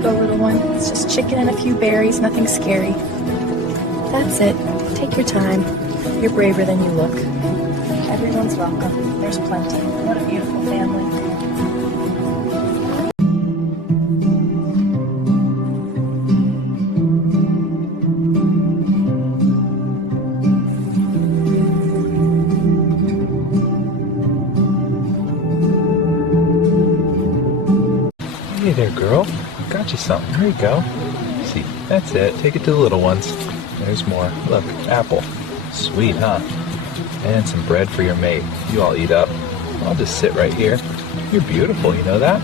go, little one. It's just chicken and a few berries, nothing scary. That's it. Take your time. You're braver than you look. Everyone's welcome. There's plenty. What a beautiful family. Hey there, girl. Got you something. Here you go. See, that's it. Take it to the little ones. There's more. Look, apple. Sweet, huh? And some bread for your mate. You all eat up. I'll just sit right here. You're beautiful, you know that?